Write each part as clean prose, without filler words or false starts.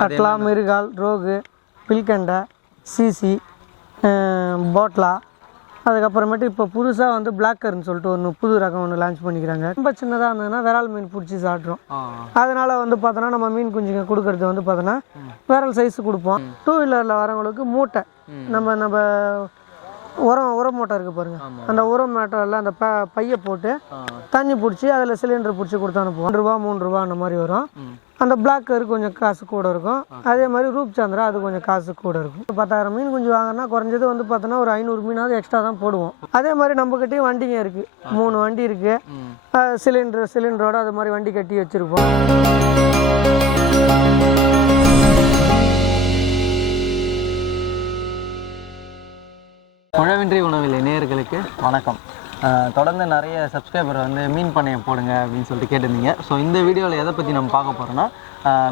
கட்லா, மிருகால், rohu, பில்கண்டை, CC, போட்லா. அதுக்கப்புறமேட்டு இப்போ புதுசாக வந்து பிளாக்கர்னு சொல்லிட்டு ஒன்று புது ரகம் ஒன்று லான்ச் பண்ணிக்கிறாங்க. ரொம்ப சின்னதாக இருந்ததுன்னா விரால் மீன் பிடிச்சி சாப்பிட்றோம். அதனால் வந்து பார்த்தோன்னா நம்ம மீன் குஞ்சுங்க கொடுக்கறது வந்து பார்த்தோன்னா விரல் சைஸு கொடுப்போம். 2 வீலரில் வரவங்களுக்கு மூட்டை நம்ம உரம் மூட்டை இருக்குது பாருங்கள், அந்த உரம் மூட்டையில் அந்த பையை போட்டு தண்ணி பிடிச்சி அதில் சிலிண்டர் பிடிச்சி கொடுத்து அனுப்புவோம். 2 ரூபா 3 ரூபா அந்த மாதிரி வரும். அந்த பிளாக்கர் கொஞ்சம் காசு கூட இருக்கும். அதே மாதிரி ரூப் சந்திரா அது கொஞ்சம் காசு கூட இருக்கும். 10,000 மீன் குஞ்சு வாங்கினா குறைஞ்சது வந்து பார்த்தோன்னா ஒரு 500 மீனாவது எக்ஸ்ட்ரா தான் போடுவோம். அதே மாதிரி நம்மக்கிட்டேயும் வண்டிங்க இருக்குது, 3 வண்டி இருக்குது. சிலிண்டரோட அது மாதிரி வண்டி கட்டி வச்சுருப்போம். உழவின்றி உணவில்லை நேயர்களுக்கு வணக்கம். தொடர்ந்து நிறைய சப்ஸ்கிரைபர் வந்து மீன் பண்ணையை போடுங்க அப்படின்னு சொல்லிட்டு கேட்டிருந்தீங்க. ஸோ இந்த வீடியோவில் எதை பற்றி நம்ம பார்க்க போகிறோன்னா,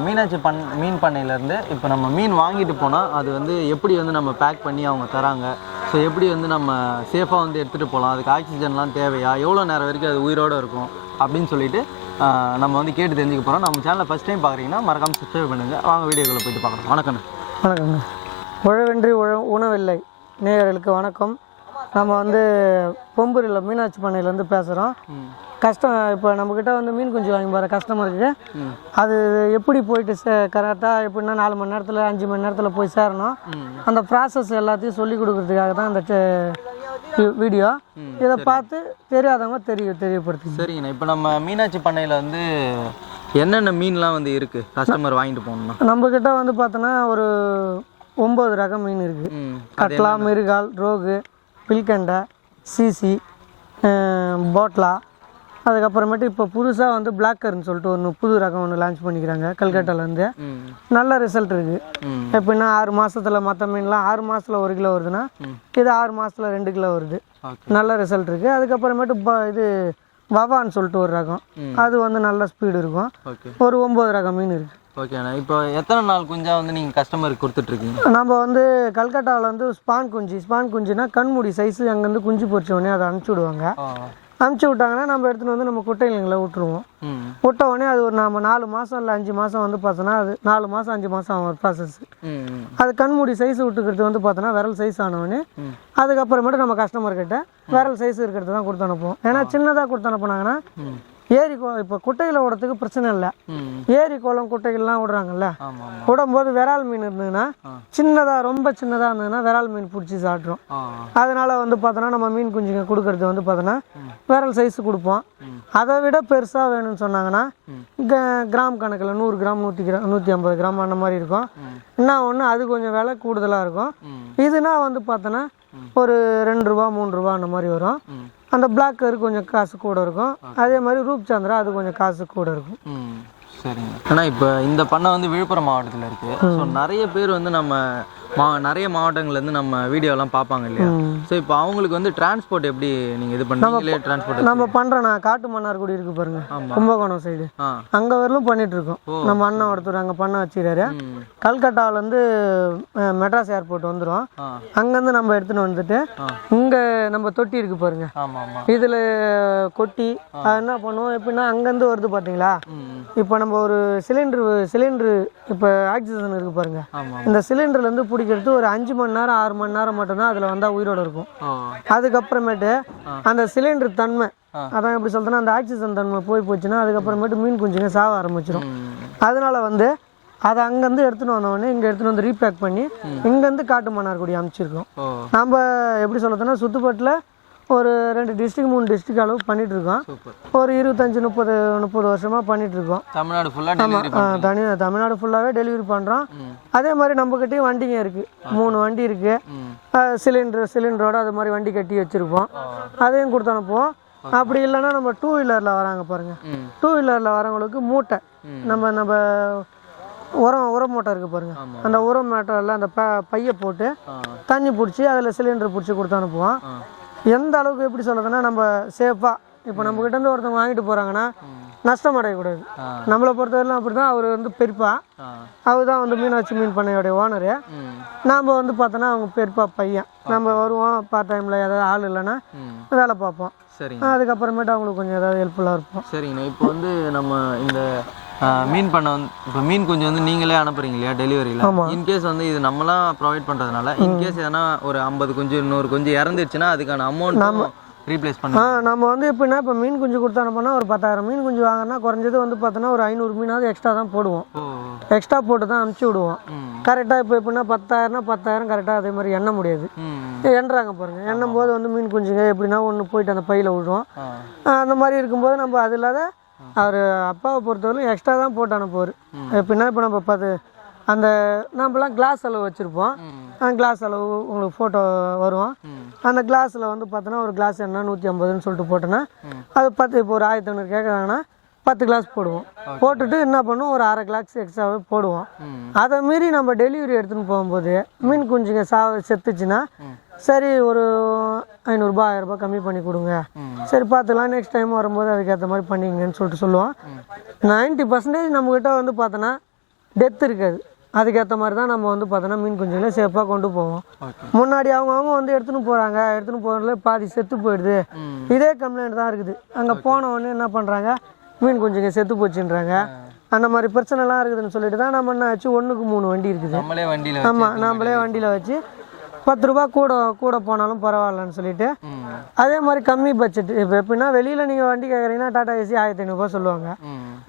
மீனாட்சி மீன் பண்ணையிலேருந்து இப்போ நம்ம மீன் வாங்கிட்டு போனால் அது வந்து எப்படி வந்து நம்ம பேக் பண்ணி அவங்க தராங்க, ஸோ எப்படி வந்து நம்ம சேஃபாக வந்து எடுத்துகிட்டு போகலாம், அதுக்கு ஆக்சிஜன்லாம் தேவையா, எவ்வளோ நேரம் வரைக்கும் அது உயிரோடு இருக்கும் அப்படின்னு சொல்லிட்டு நம்ம வந்து கேட்டு தெரிஞ்சுக்க போகிறோம். நம்ம சேனலை ஃபஸ்ட் டைம் பார்க்குறீங்கன்னா மறக்காமல் சப்ஸ்கிரைப் பண்ணுங்கள். வாங்க வீடியோக்குள்ளே போயிட்டு பார்க்கலாம். வணக்கண்ணே. வணக்கங்க. உழவின்றி உணவில்லை நேயர்களுக்கு வணக்கம். நம்ம வந்து பொம்பூரில் மீனாட்சி பண்ணையிலேருந்து பேசுகிறோம். இப்போ நம்மக்கிட்ட வந்து மீன் குஞ்சு வாங்கி போகிற கஸ்டமருக்கு அது எப்படி போயிட்டு கரெக்டாக எப்படின்னா 4 மணி நேரத்தில் 5 மணி நேரத்தில் போய் சேரணும். அந்த ப்ராசஸ் எல்லாத்தையும் சொல்லி கொடுக்குறதுக்காக தான் இந்த வீடியோ. இதை பார்த்து தெரியாதவங்க தெரியப்படுத்தி. சரிங்கண்ணா, இப்போ நம்ம மீனாட்சி பண்ணையில் வந்து என்னென்ன மீன்லாம் வந்து இருக்குது கஸ்டமர் வாங்கிட்டு போகணும்னா? நம்மக்கிட்ட வந்து பார்த்தோன்னா ஒரு 9 ரகம் மீன் இருக்குது. கட்லா, மிருகால், ரோகு, பில்கண்டை, சிசி, போட்லா. அதுக்கப்புறமேட்டு இப்போ புதுசாக வந்து பிளாக்கர்னு சொல்லிட்டு ஒன்று புது ரகம் ஒன்று லான்ச் பண்ணிக்கிறாங்க கல்கட்டாலேருந்து. நல்ல ரிசல்ட் இருக்குது. எப்படின்னா 6 மாதத்தில் மற்ற மீன்லாம் 6 மாதத்தில் 1 கிலோ வருதுன்னா இது 6 மாதத்தில் 2 கிலோ வருது. நல்ல ரிசல்ட் இருக்குது. அதுக்கப்புறமேட்டு இது வவான்னு சொல்லிட்டு ஒரு ரகம், அது வந்து நல்ல ஸ்பீடு இருக்கும். ஒரு 9 ரகம் மீன் இருக்குது. ஓகேண்ணா, இப்போ எத்தனை நாள் குஞ்சா வந்து நீங்கள் கஸ்டமருக்கு கொடுத்துட்ருக்கீங்க? நம்ம வந்து கல்கட்டாவில் வந்து ஸ்பான் குஞ்சுனா கண்மூடி சைஸு அங்கேருந்து குஞ்சு பொறிச்ச உடனே அதை அனுப்பிச்சி விடுவாங்க. அனுப்பிச்சி விட்டாங்கன்னா நம்ம எடுத்துகிட்டு வந்து நம்ம குட்டைகளை விட்டுருவோம். விட்ட உடனே அது ஒரு நம்ம 4 மாதம் இல்லை 5 மாதம் வந்து பார்த்தோன்னா அது 4 மாதம் 5 மாதம் ஆகும் ஒரு ப்ராசஸ். அது கண்மூடி சைஸ் விட்டுக்கிறது வந்து பார்த்தோன்னா விரல் சைஸ் ஆனவொடனே அதுக்கப்புறமேட்டு நம்ம கஸ்டமர்கிட்ட விரல் சைஸ் இருக்கிறது தான் கொடுத்து அனுப்புவோம். ஏன்னா சின்னதாக கொடுத்து அனுப்புனாங்கன்னா இப்போ குட்டைகளை விடுறதுக்கு பிரச்சனை இல்லை. ஏரி குளம் குட்டைகள்லாம் விடுறாங்கல்ல, விடும்போது விரால் மீன் இருந்ததுன்னா ரொம்ப சின்னதாக இருந்ததுன்னா விரால் மீன் பிடிச்சி சாப்பிட்றோம். அதனால வந்து பார்த்தோன்னா நம்ம மீன் குஞ்சுங்க கொடுக்கறது வந்து பார்த்தோன்னா விரல் சைஸு கொடுப்போம். அதை விட பெருசாக வேணும்னு சொன்னாங்கன்னா கிராம் கணக்கில் 100 கிராம் 150 கிராம் அந்த மாதிரி இருக்கும். என்ன ஒன்று அது கொஞ்சம் விலை கூடுதலாக இருக்கும். இதுனா வந்து பார்த்தோன்னா ஒரு 2 ரூபா 3 ரூபா அந்த மாதிரி வரும். அந்த பிளாக்கர் கொஞ்சம் காசு கூட இருக்கும். அதே மாதிரி ரூப் சந்திரா அது கொஞ்சம் காசு கூட இருக்கும். சரிங்க. ஆனால் இப்போ இந்த பண்ணை வந்து விழுப்புரம் மாவட்டத்தில் இருக்குது. ஸோ நிறைய பேர் வந்து நம்ம நிறைய மாவட்டங்கள்லேருந்து நம்ம வீடியோலாம் பார்ப்பாங்க இல்லையா? ஸோ இப்போ அவங்களுக்கு வந்து டிரான்ஸ்போர்ட் எப்படி நீங்கள் இது பண்ணீங்களே? டிரான்ஸ்போர்ட் நம்ம பண்ணுறோண்ணா. காட்டு மன்னார்குடி இருக்கு பாருங்க, கும்பகோணம் சைடு, அங்கே வரலும் பண்ணிட்டு இருக்கோம். நம்ம அண்ணன் ஒருத்தர் அங்கே பண்ண வச்சுக்கிறாரு. கல்கட்டாவிலேருந்து மெட்ராஸ் ஏர்போர்ட் வந்துடும். அங்கேருந்து நம்ம எடுத்துன்னு வந்துட்டு இங்கே நம்ம தொட்டி இருக்கு பாருங்க, இதில் கொட்டி என்ன பண்ணுவோம் எப்படின்னா அங்கேருந்து வருது பார்த்தீங்களா. இப்போ நம்ம ஒரு சிலிண்டரு இப்போ ஆக்சிஜன் இருக்கு பாருங்க, இந்த சிலிண்டர்லேருந்து பிடிக்கிறது ஒரு 5 மணி நேரம் 6 மணி நேரம் மட்டும்தான் அதில் வந்தால் உயிரோடு இருக்கும். அதுக்கப்புறமேட்டு அந்த சிலிண்டர் தன்மை, அதான் எப்படி சொல்றேன்னா அந்த ஆக்சிஜன் தன்மை போச்சுன்னா அதுக்கப்புறமேட்டு மீன் குஞ்சுங்க சாவ ஆரம்பிச்சிடும். அதனால வந்து அதை அங்கேருந்து எடுத்துன்னு வந்தோடனே இங்கே எடுத்துன்னு வந்து ரீபேக் பண்ணி இங்கேருந்து காட்டு மன்னார்குடி அமைச்சிருக்கோம். நம்ம எப்படி சொல்றதுன்னா சுத்துப்பட்டில் ஒரு 2 டிஸ்ட்ரிக்ட் 3 டிஸ்ட்ரிக்ட் அளவு பண்ணிட்டு இருக்கோம். ஒரு 25-30 வருஷமா பண்ணிட்டு இருக்கோம். தமிழ்நாடு ஃபுல்லாக தமிழ்நாடு ஃபுல்லாகவே டெலிவரி பண்ணுறோம். அதே மாதிரி நம்மக்கிட்டையும் வண்டிங்க இருக்கு, 3 வண்டி இருக்கு. சிலிண்டரோட அது மாதிரி வண்டி கட்டி வச்சிருப்போம், அதையும் கொடுத்து அனுப்புவோம். அப்படி இல்லைன்னா நம்ம 2 வீலரில் வராங்க பாருங்க, 2 வீலரில் வரவங்களுக்கு மூட்டை நம்ம உரம் மூட்டை இருக்குது பாருங்க, அந்த உரம் மூட்டையில் அந்த பையை போட்டு தண்ணி பிடிச்சி அதில் சிலிண்டர் பிடிச்சி கொடுத்து அனுப்புவோம். எந்த அளவுக்கு எப்படி சொல்றதுன்னா நம்ம சேஃபாக இப்போ நம்மக்கிட்ட இருந்து ஒருத்தவங்க வாங்கிட்டு போகிறாங்கன்னா நஷ்டம் அடையக்கூடாது. நம்மளை பொறுத்தவரையிலும் அப்படி தான். அவர் வந்து பெரியப்பா, அவர் தான் வந்து மீனாட்சி மீன் பண்ணையோடைய ஓனரு. நாம் வந்து பார்த்தோன்னா அவங்க பெரியப்பா பையன். நம்ம வருவோம் பார்ட் டைமில் ஏதாவது ஆள் இல்லைன்னா வேலை பார்ப்போம். சரி, அதுக்கப்புறமேட்டு அவங்களுக்கு கொஞ்சம் ஏதாவது ஹெல்ப்ஃபுல்லாக இருப்போம். சரிங்கண்ணா. இப்போ வந்து நம்ம இந்த மீன் பண்ண வந்து இப்போ மீன் குஞ்சு வந்து நீங்களே அனுப்புறீங்க இல்லையா டெலிவரியில்? இன்கேஸ் வந்து இது நம்மளாம் ப்ரொவைட் பண்ணுறதுனால இன்கேஸ் எதனா ஒரு 50 குஞ்சு 100 குஞ்சு இறந்துருச்சுன்னா அதுக்கான அமௌண்ட் ரீப்ளேஸ் பண்ணி நம்ம வந்து எப்படின்னா இப்போ மீன் குஞ்சு கொடுத்து அனுப்பினா ஒரு 10,000 மீன் குஞ்சு வாங்கினா குறைஞ்சது வந்து பார்த்தோன்னா ஒரு 500 மீனாவது எக்ஸ்ட்ரா தான் போடுவோம். எக்ஸ்ட்ரா போட்டு தான் அனுப்பிச்சி விடுவோம். கரெக்டாக இப்போ எப்படின்னா 10,000னா 10,000 கரெக்டாக அதே மாதிரி எண்ண முடியாது. எண்ணுறாங்க பாருங்க. எண்ணும் போது வந்து மீன் குஞ்சுங்க எப்படின்னா ஒன்று போயிட்டு அந்த பையில் விடுவோம். அந்த மாதிரி இருக்கும்போது நம்ம அது இல்லாத அவர் அப்பாவை பொறுத்தவரைக்கும் எக்ஸ்ட்ரா தான் போட்டு அனுப்புவார். எப்படின்னா இப்போ நம்ம அந்த நம்மலாம் கிளாஸ் அளவு வச்சுருப்போம். அந்த கிளாஸ் அளவு உங்களுக்கு ஃபோட்டோ வரும். அந்த கிளாஸில் வந்து பார்த்தோன்னா ஒரு கிளாஸ் என்ன 150ன்னு சொல்லிட்டு போட்டோன்னா அது 10 இப்போ ஒரு 1500 கேட்குறாங்கன்னா 10 கிளாஸ் போடுவோம். போட்டுட்டு என்ன பண்ணுவோம் ஒரு அரை கிளாஸ் எக்ஸ்ட்ராவே போடுவோம். அதை மீறி நம்ம டெலிவரி எடுத்துன்னு போகும்போது மீன் குஞ்சுங்க செத்துச்சுன்னா சரி ஒரு 500 ரூபாய் 1000 ரூபாய் கம்மி பண்ணி கொடுங்க, சரி பார்த்துக்கலாம் நெக்ஸ்ட் டைம் வரும்போது அதுக்கேற்ற மாதிரி பண்ணிங்கன்னு சொல்லிட்டு சொல்லுவோம். 90% நம்மக்கிட்ட வந்து பார்த்தோன்னா டெத் இருக்காது. அதுக்கேற்ற மாதிரி தான் நம்ம வந்து பார்த்தோன்னா மீன் குஞ்சுகளை சேஃபாக கொண்டு போவோம். முன்னாடி அவங்க வந்து எடுத்துன்னு போகிறதுல பாதி செத்து போயிடுது. இதே கம்ப்ளைண்ட் தான் இருக்குது. அங்கே போன உடனே என்ன பண்ணுறாங்க, மீன் குஞ்சுங்க செத்து போச்சுன்றாங்க. அந்த மாதிரி பிரச்சனைலாம் இருக்குதுன்னு சொல்லிட்டு தான் நம்ம என்ன ஆச்சு 1க்கு 3 வண்டி இருக்குது. ஆமாம், நம்மளே வண்டியில் வச்சு 10 ரூபா கூட போனாலும் பரவாயில்லன்னு சொல்லிட்டு அதே மாதிரி கம்மி பட்ஜெட். இப்போ எப்படின்னா வெளியில் நீங்கள் வண்டி கேட்குறீங்கன்னா டாடா ஏசி 1500 ரூபா சொல்லுவாங்க.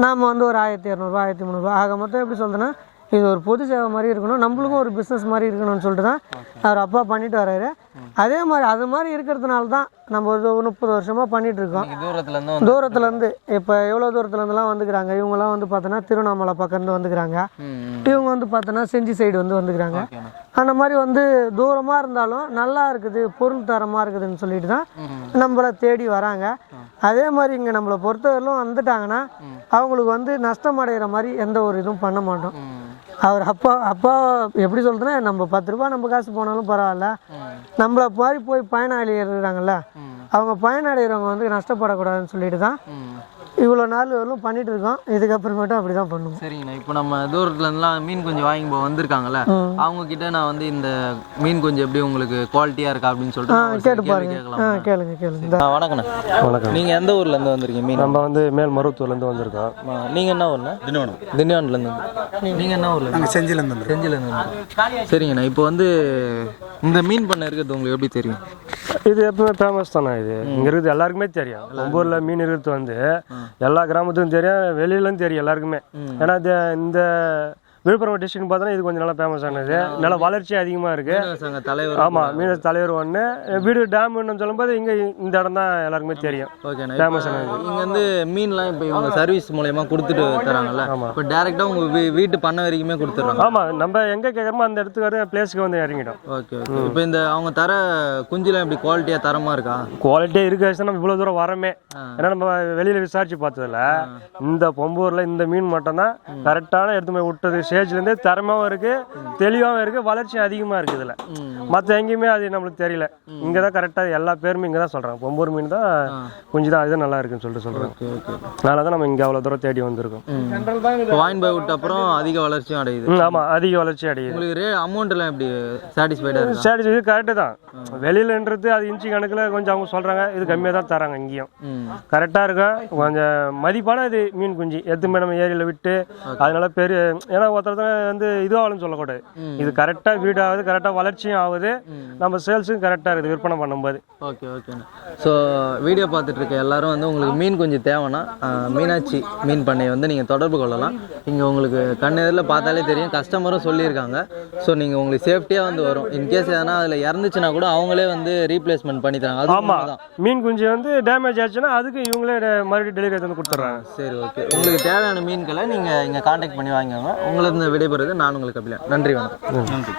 நாம் வந்து ஒரு 1200 ரூபா 1300 ரூபா ஆக மொத்தம் எப்படி சொல்கிறேன்னா இது ஒரு பொது சேவை மாதிரி இருக்கணும், நம்மளுக்கும் ஒரு பிஸ்னஸ் மாதிரி இருக்கணும்னு சொல்லிட்டு தான் அவர் அப்பா பண்ணிட்டு வர்றாரு. அதே மாதிரி அது மாதிரி இருக்கிறதுனால தான் நம்ம ஒரு 30 வருஷமாக பண்ணிட்டு இருக்கோம். தூரத்துலேருந்து இப்போ எவ்வளோ தூரத்துலேருந்துலாம் வந்துக்கிறாங்க. இவங்கெல்லாம் வந்து பார்த்தோன்னா திருவண்ணாமலை பக்கம்ந்து வந்துக்கிறாங்க. இவங்க வந்து பார்த்தோன்னா செஞ்சி சைடு வந்துக்கிறாங்க. அந்த மாதிரி வந்து தூரமாக இருந்தாலும் நல்லா இருக்குது, பொருள் தரமாக இருக்குதுன்னு சொல்லிட்டு தான் நம்மளை தேடி வராங்க. அதே மாதிரி இங்கே நம்மளை பொறுத்தவரையிலும் வந்துட்டாங்கன்னா அவங்களுக்கு வந்து நஷ்டம் அடைகிற மாதிரி எந்த ஒரு இதுவும் பண்ண மாட்டோம். அவர் அப்பா எப்படி சொல்றேன்னா நம்ம 10 ரூபாய் நம்ம காசு போனாலும் பரவாயில்ல, நம்மள மாதிரி போய் பயனாளி இருக்கிறாங்கல்ல அவங்க பயனடைகிறவங்க வந்து நஷ்டப்படக்கூடாதுன்னு சொல்லிட்டு தான் இவ்வளோ நாள் வரலும் பண்ணிட்டு இருக்கோம். இதுக்கப்புறமேட்டும் அப்படி தான் பண்ணுவோம். சரிங்கண்ணா, இப்போ நம்ம தூரத்துலேருந்துலாம் மீன் குஞ்சு வாங்கி வந்திருக்காங்கல்ல, அவங்க கிட்ட நான் வந்து இந்த மீன் குஞ்சு எப்படி உங்களுக்கு குவாலிட்டியாக இருக்கா அப்படின்னு சொல்லிட்டு கேட்டு பாருங்க. கேளுங்க. வணக்கண்ணா. வணக்கம். நீங்கள் எந்த ஊர்லேருந்து வந்திருக்கீங்க? மீன் நம்ம வந்து மேல்மருவத்தூர்லேருந்து வந்திருக்கோம். நீங்கள் என்ன ஊர்ண்ணா? திண்டிவனத்துலேருந்து. நீங்கள் என்ன ஊரில்? நாங்கள் செஞ்சிலேருந்து. சரிங்கண்ணா, இப்போ வந்து இந்த மீன் பண்ணை இருக்கிறது உங்களுக்கு எப்படி தெரியும்? இது எப்பவுமே ஃபேமஸ் தானே. இது இங்கே இருக்குது எல்லாருக்குமே தெரியும். நம்ம ஊரில் மீன் இருக்கிறது வந்து எல்லா கிராமத்துக்கும் தெரியும், வெளியிலும் தெரியும் எல்லாருக்குமே. ஏன்னா இந்த விழுப்புரம் டிஸ்ட்ரிக்ட் பார்த்தோன்னா இது கொஞ்சம் நல்லா ஃபேமஸ் ஆனது, நல்ல வளர்ச்சி அதிகமாக இருக்குது. தலைவர் ஆமாம், மீனவர் தலைவர் ஒன்று வீடு டேம்னு சொல்லும்போது இங்கே இந்த இடம் தான் எல்லாருக்குமே தெரியும். ஓகேண்ணா, ஃபேமஸ் ஆனது. இங்கே வந்து மீன்லாம் இப்போ இவங்க சர்வீஸ் மூலயமா கொடுத்துட்டு தராங்கல்ல. ஆமாம், இப்போ டேரெக்டாக உங்கள் வீட்டு பண்ண வரைக்குமே கொடுத்துட்றாங்க. ஆமாம், நம்ம எங்கே கேட்குறோமோ அந்த இடத்துக்கு வர பிளேஸுக்கு வந்து இறங்கிட்டோம். ஓகே. இப்போ இந்த அவங்க தர குஞ்சுலாம் எப்படி குவாலிட்டியாக தரமாக இருக்கா? குவாலிட்டியாக இருக்க நம்ம இவ்வளோ தூரம் வரமே. ஏன்னா நம்ம வெளியில் விசாரிச்சு பார்த்ததில்ல, இந்த பொம்பூரில் இந்த மீன் மட்டும்தான் கரெக்டான எடுத்து போய் விட்டது. ஸ்டேஜ்லேருந்து தரமாகவும் இருக்குது, தெளிவாகவும் இருக்குது, வளர்ச்சி அதிகமாக இருக்குது. இதில் மற்ற எங்கேயுமே அது நம்மளுக்கு தெரியல. இங்கே தான் கரெக்டாக எல்லா பேருமே இங்கே தான் சொல்கிறாங்க, பொம்பூர் மீன் தான் குஞ்சு தான் அதுதான் நல்லா இருக்குன்னு சொல்லிட்டு சொல்கிறாங்க. அதனால தான் நம்ம இங்கே அவ்வளோ தூரம் தேடி வந்திருக்கோம். வாயின் பை விட்ட அப்புறம் அதிக வளர்ச்சியும் அடையுது. ஆமாம், அதிக வளர்ச்சி அடையுது. உங்களுக்கு அமௌண்ட்லாம் எப்படி சாட்டிஸ்ஃபைடாக? சாட்டிஸ்ஃபை கரெக்டு தான். வெளியிலன்றது அது இன்ச்சு கணக்கில் கொஞ்சம் அவங்க சொல்கிறாங்க, இது கம்மியாக தான் தராங்க. இங்கேயும் கரெக்டாக இருக்கும், கொஞ்சம் மதிப்பான இது மீன் குஞ்சு எதுவுமே நம்ம ஏரியில் விட்டு அதனால பெரிய. ஏன்னா ஒருத்தர் வந்து இதுவாகலன்னு சொல்லக்கூடாது, இது கரெக்டாக வீடாகுது, கரெக்டாக வளர்ச்சியும் ஆகுது, நம்ம சேல்ஸும் கரெக்டாக இருக்குது விற்பனை பண்ணும்போது. ஓகே. ஸோ வீடியோ பார்த்துட்டு இருக்க எல்லாரும் வந்து உங்களுக்கு மீன் கொஞ்சம் தேவைன்னா மீனாட்சி மீன் பண்ணையை வந்து நீங்கள் தொடர்பு கொள்ளலாம். இங்கே உங்களுக்கு கண்ணெதிரில் பார்த்தாலே தெரியும், கஸ்டமரும் சொல்லியிருக்காங்க. ஸோ நீங்கள் உங்களுக்கு சேஃப்டியாக வந்து வரும். இன்கேஸ் எதனா அதில் இறந்துச்சுன்னா கூட அவங்களே வந்து ரீப்ளேஸ்மெண்ட் பண்ணி தராங்க. அது ஆமாம், மீன் குஞ்சு வந்து டேமேஜ் ஆச்சுன்னா அதுக்கு இவங்களே மறுபடியும் டெலிவரி வந்து கொடுத்துட்றாங்க. சரி, ஓகே. உங்களுக்கு தேவையான மீன்களை நீங்கள் இங்கே கான்டாக்ட் பண்ணி வாங்கிக்கோங்க. உங்களுக்கு விடைபெறுவது நான் உங்களுக்கு கபிலன். நன்றி, வணக்கம். நன்றி.